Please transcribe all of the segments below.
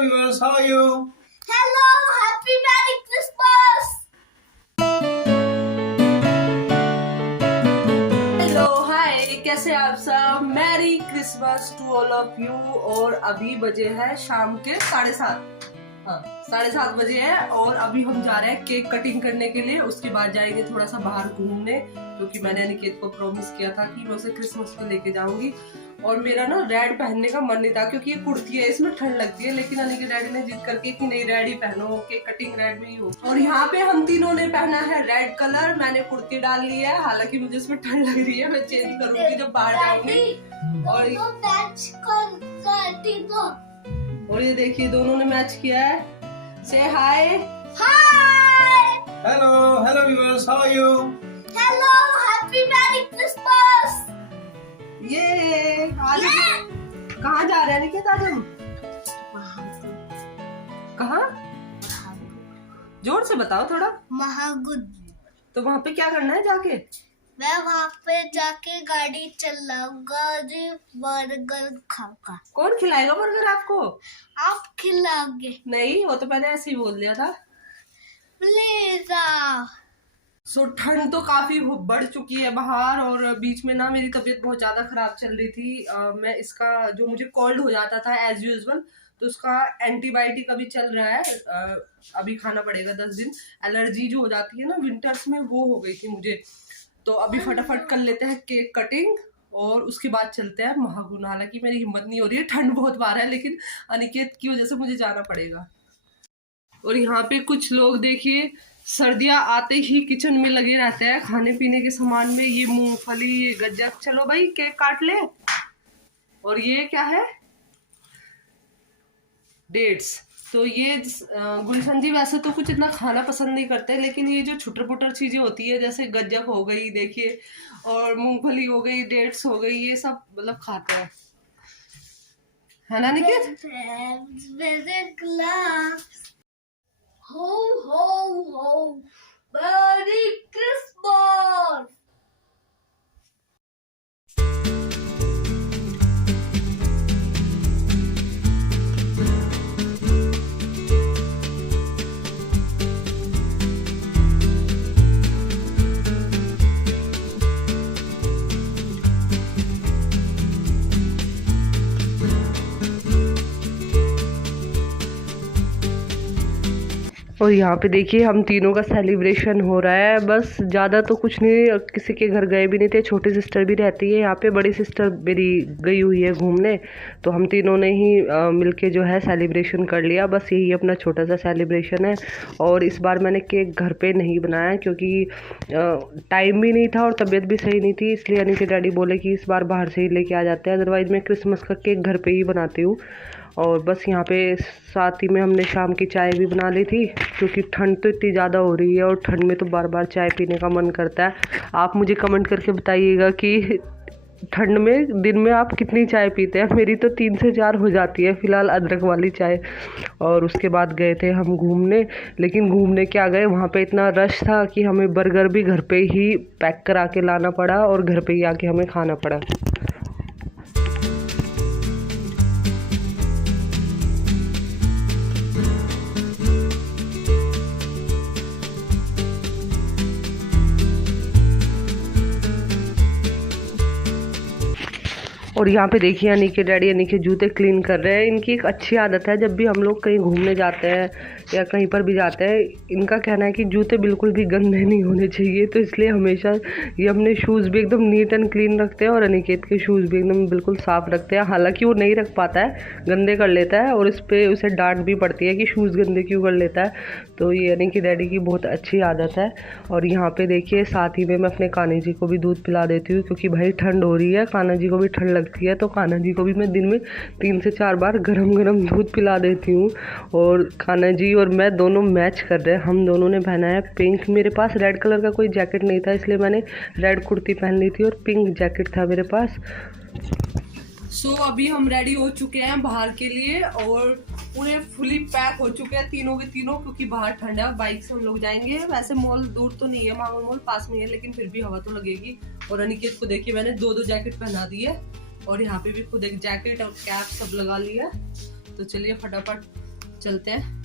viewers, how are you? Hello, happy Merry Christmas. Hello hi, कैसे आप सब। Merry Christmas to all of you. और अभी बजे है शाम के 7:30। हाँ, 7:30 बजे है और अभी हम जा रहे हैं केक कटिंग करने के लिए। उसके बाद जाएंगे थोड़ा सा बाहर घूमने, क्योंकि मैंने अनिकेत को प्रॉमिस किया था कि मैं उसे क्रिसमस पे लेके जाऊंगी। और मेरा ना रेड पहनने का मन नहीं था, क्योंकि ये कुर्ती है, इसमें ठंड लगती है। लेकिन अनिकेत डैडी ने जिद करके कि नहीं, रेड ही पहनो, केक कटिंग रेड में ही हो। और यहाँ पे हम तीनों ने पहना है रेड कलर। मैंने कुर्ती डाल ली है, हालांकि मुझे इसमें ठंड लग रही है, मैं चेंज करूंगी जब बाहर जाऊंगी। और ये देखिए, दोनों ने मैच किया है। से हाय। Hello viewers, how are you? Hello, happy Merry Christmas. ये आज कहाँ जा रहे हैं निकेत आज हम? कहाँ? जोर से बताओ थोड़ा। महागुद। तो वहाँ पे क्या करना है जाके? मैं वहाँ पे जाके गाड़ी चलाऊंगा और बर्गर खाऊंगा। कौन खिलाएगा बर्गर आपको? आप खिलाओगे? नहीं, वो तो मैंने ऐसे ही बोल दिया था। प्लीज। सो ठंड तो काफी बढ़ चुकी है बाहर, और बीच में ना मेरी तबीयत बहुत ज्यादा खराब चल रही थी। मैं इसका जो मुझे कोल्ड हो जाता था एज यूजुअल, तो उसका एंटीबायोटिक अभी चल रहा है। अभी खाना पड़ेगा 10 दिन। एलर्जी जो हो जाती है ना विंटर्स में, वो हो गई थी मुझे। तो अभी फटाफट कर लेते हैं केक कटिंग और उसके बाद चलते हैं महागुन। हालांकि मेरी हिम्मत नहीं हो रही है, ठंड बहुत बार है, लेकिन अनिकेत की वजह से मुझे जाना पड़ेगा। और यहाँ पे कुछ लोग देखिए, सर्दियाँ आते ही किचन में लगे रहते हैं खाने पीने के सामान में। ये मूंगफली, ये गज्जक। चलो भाई केक काट ले। और ये क्या है? डेट्स। तो ये गुलशन जी वैसे तो कुछ इतना खाना पसंद नहीं करते, लेकिन ये जो छुटर पुटर चीजें होती है, जैसे गज्जक हो गई देखिए, और मूंगफली हो गई, डेट्स हो गई, ये सब मतलब खाते हैं, है ना Niket? Ho ho ho! Merry Christmas! और यहाँ पे देखिए, हम तीनों का सेलिब्रेशन हो रहा है। बस ज़्यादा तो कुछ नहीं, किसी के घर गए भी नहीं थे। छोटी सिस्टर भी रहती है यहाँ पे, बड़ी सिस्टर मेरी गई हुई है घूमने। तो हम तीनों ने ही मिलके जो है सेलिब्रेशन कर लिया। बस यही अपना छोटा सा सेलिब्रेशन है। और इस बार मैंने केक घर पे नहीं बनाया, क्योंकि टाइम भी नहीं था और तबीयत भी सही नहीं थी। इसलिए यानी कि डैडी बोले कि इस बार बाहर से ही लेके आ जाते हैं, अदरवाइज़ मैं क्रिसमस का केक घर पे ही बनाती हूँ। और बस यहाँ पे साथ ही में हमने शाम की चाय भी बना ली थी, क्योंकि ठंड तो इतनी ज़्यादा हो रही है और ठंड में तो बार बार चाय पीने का मन करता है। आप मुझे कमेंट करके बताइएगा कि ठंड में दिन में आप कितनी चाय पीते हैं। मेरी तो 3 से 4 हो जाती है फ़िलहाल, अदरक वाली चाय। और उसके बाद गए थे हम घूमने, लेकिन घूमने क्या गए, वहाँ पे इतना रश था कि हमें बर्गर भी घर पे ही पैक करा के लाना पड़ा और घर पे ही आके हमें खाना पड़ा। और यहाँ पे देखिए, यानी कि डैडी यानी कि जूते क्लीन कर रहे हैं। इनकी एक अच्छी आदत है, जब भी हम लोग कहीं घूमने जाते हैं या कहीं पर भी जाते हैं, इनका कहना है कि जूते बिल्कुल भी गंदे नहीं होने चाहिए। तो इसलिए हमेशा ये अपने शूज़ भी एकदम नीट एंड क्लीन रखते हैं और अनिकेत के शूज़ भी एकदम बिल्कुल साफ़ रखते हैं। हालांकि वो नहीं रख पाता है, गंदे कर लेता है, और इस पर उसे डांट भी पड़ती है कि शूज़ गंदे क्यों कर लेता है। तो ये यानी कि डैडी की बहुत अच्छी आदत है। और यहाँ पर देखिए, साथ ही में मैं अपने कान्हा जी को भी दूध पिला देती हूँ, क्योंकि भाई ठंड हो रही है, कान्हा जी को भी ठंड लगती है। तो कान्हा जी को भी मैं दिन में 3 से 4 बार गरम गरम दूध पिला देती हूँ। और कान्हा जी और मैं दोनों मैच कर रहे हैं। हम दोनों ने पहना है पिंक। मेरे पास रेड कलर का कोई जैकेट नहीं था, इसलिए मैंने रेड कुर्ती पहन ली थी और पिंक जैकेट था मेरे पास। सो अभी हम रेडी हो चुके हैं बाहर के लिए, और पूरे फुली पैक हो चुके हैं तीनों के तीनों, क्योंकि बाहर ठंड है। बाइक से हम लोग जाएंगे। वैसे मॉल दूर तो नहीं है, मामा मॉल पास में है, लेकिन फिर भी हवा तो लगेगी। और अनिकेत को देखिए, मैंने 2 जैकेट पहना दी है, और यहाँ पे भी खुद एक जैकेट और कैप सब लगा लिया। तो चलिए फटाफट चलते हैं।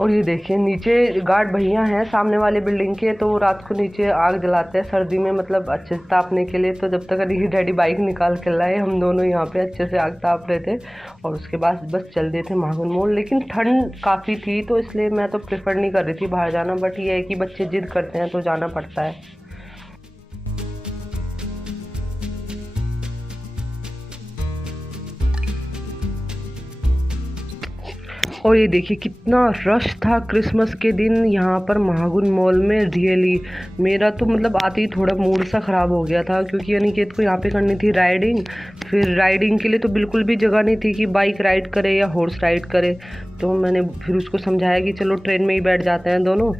और ये देखिए नीचे गार्ड भैया हैं सामने वाले बिल्डिंग के, तो वो रात को नीचे आग जलाते हैं सर्दी में, मतलब अच्छे से तापने के लिए। तो जब तक अनिकी डैडी बाइक निकाल के लाए, हम दोनों यहाँ पे अच्छे से आग ताप रहे थे। और उसके बाद बस चल दिए थे महागुन मॉल। लेकिन ठंड काफ़ी थी तो इसलिए मैं तो प्रेफर नहीं कर रही थी बाहर जाना, बट ये है कि बच्चे जिद करते हैं तो जाना पड़ता है। और ये देखिए कितना रश था क्रिसमस के दिन यहाँ पर महागुन मॉल में। रियली मेरा तो मतलब आते ही थोड़ा मूड सा ख़राब हो गया था, क्योंकि अनिकेत को यहाँ पे करनी थी राइडिंग। फिर राइडिंग के लिए तो बिल्कुल भी जगह नहीं थी कि बाइक राइड करे या हॉर्स राइड करे। तो मैंने फिर उसको समझाया कि चलो ट्रेन में ही बैठ जाते हैं दोनों।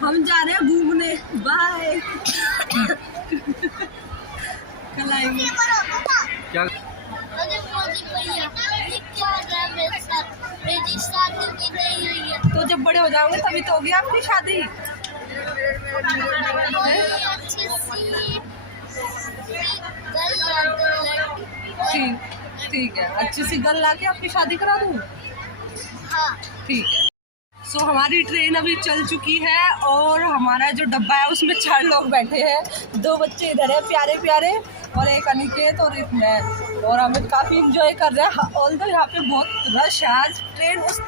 हम जा रहे हैं घूमने, बाय। कल आएंगे। क्या अरे फौजी भैया, ये क्या हो रहा है मेरे साथ? मेरी शादी की नहीं हुई है। तो जब बड़े हो जाओगे तभी तो होगी आपकी शादी। कोई अच्छी सी गर्ल ला दो लड़की। ठीक है, अच्छी सी गर्ल लाके आपकी शादी करा दूँ। हाँ, ठीक है। सो हमारी ट्रेन अभी चल चुकी है और हमारा जो डब्बा है उसमें 4 लोग बैठे हैं। 2 बच्चे इधर है प्यारे प्यारे, और एक अनिकेत और एक मैं। और हम काफ़ी इंजॉय कर रहे हैं। ऑल्दो यहाँ पे बहुत रश है आज। ट्रेन उस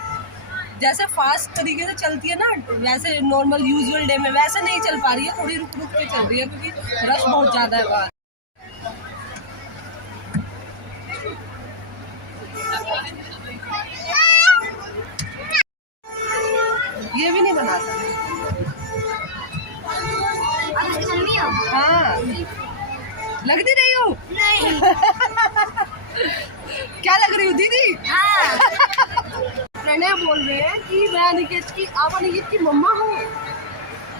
जैसे फास्ट तरीके से चलती है ना, वैसे नॉर्मल यूजुअल डे में वैसे नहीं चल पा रही है, थोड़ी रुक रुक के चल रही है क्योंकि रश बहुत ज़्यादा है बाहर। ये भी नहीं बनाता। हाँ, लग नहीं रही हो? नहीं। क्या लग रही हो दीदी? हाँ। प्रणय बोल रहे हैं कि मैं अनिकेत की, आप अनिकेत की मम्मा हो।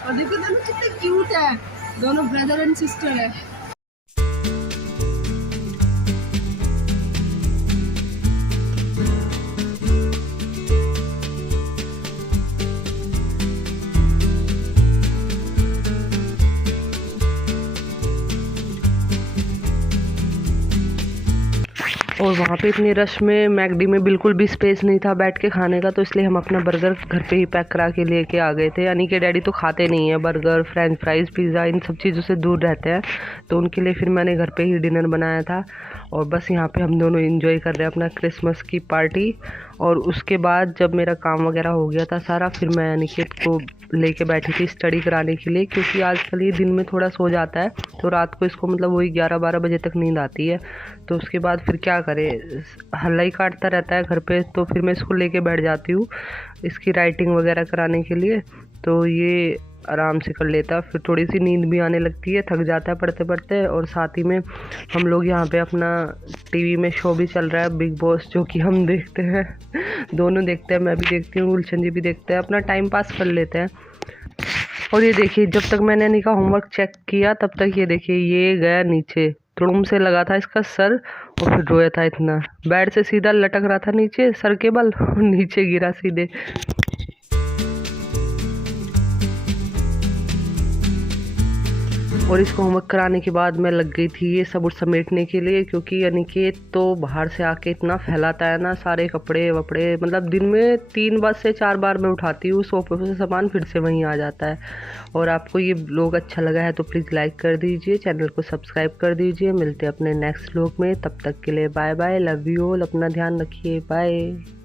और देखो दोनों कितने क्यूट है, दोनों ब्रदर एंड सिस्टर है। और वहाँ पे इतने रश में मैकडी में बिल्कुल भी स्पेस नहीं था बैठ के खाने का, तो इसलिए हम अपना बर्गर घर पे ही पैक करा के लेके आ गए थे। यानी कि डैडी तो खाते नहीं है बर्गर, फ्रेंच फ्राइज़, पिज़्ज़ा, इन सब चीज़ों से दूर रहते हैं, तो उनके लिए फिर मैंने घर पे ही डिनर बनाया था। और बस यहाँ पे हम दोनों एंजॉय कर रहे हैं अपना क्रिसमस की पार्टी। और उसके बाद जब मेरा काम वगैरह हो गया था सारा, फिर मैं अनिकेत को लेके बैठी थी स्टडी कराने के लिए, क्योंकि आजकल ये दिन में थोड़ा सो जाता है, तो रात को इसको मतलब वही 11-12 बजे तक नींद आती है। तो उसके बाद फिर क्या करे, हल्ला ही काटता रहता है घर पे, तो फिर मैं इसको लेके बैठ जाती हूँ इसकी राइटिंग वगैरह कराने के लिए। तो ये आराम से कर लेता, फिर थोड़ी सी नींद भी आने लगती है, थक जाता है पढ़ते पढ़ते। और साथ ही में हम लोग यहाँ पे अपना टीवी में शो भी चल रहा है बिग बॉस, जो कि हम देखते हैं, दोनों देखते हैं, मैं भी देखती हूँ, गुलशन जी भी देखते हैं, अपना टाइम पास कर लेते हैं। और ये देखिए जब तक मैंने इनका होमवर्क चेक किया तब तक ये देखिए ये गया नीचे, तुड़ुम से लगा था इसका सर और फिर रोया था इतना, बेड से सीधा लटक रहा था नीचे सर के बल और नीचे गिरा सीधे। और इसको होमवर्क कराने के बाद मैं लग गई थी ये सब समेटने के लिए, क्योंकि अनिकेत तो बाहर से आके इतना फैलाता है ना सारे कपड़े वपड़े, मतलब दिन में 3 बार से 4 बार मैं उठाती हूँ सोफे से सामान, फिर से वहीं आ जाता है। और आपको ये व्लॉग अच्छा लगा है तो प्लीज़ लाइक कर दीजिए, चैनल को सब्सक्राइब कर दीजिए। मिलते हैं अपने नेक्स्ट व्लॉग में, तब तक के लिए bye bye, love you all, अपना ध्यान रखिए, बाय।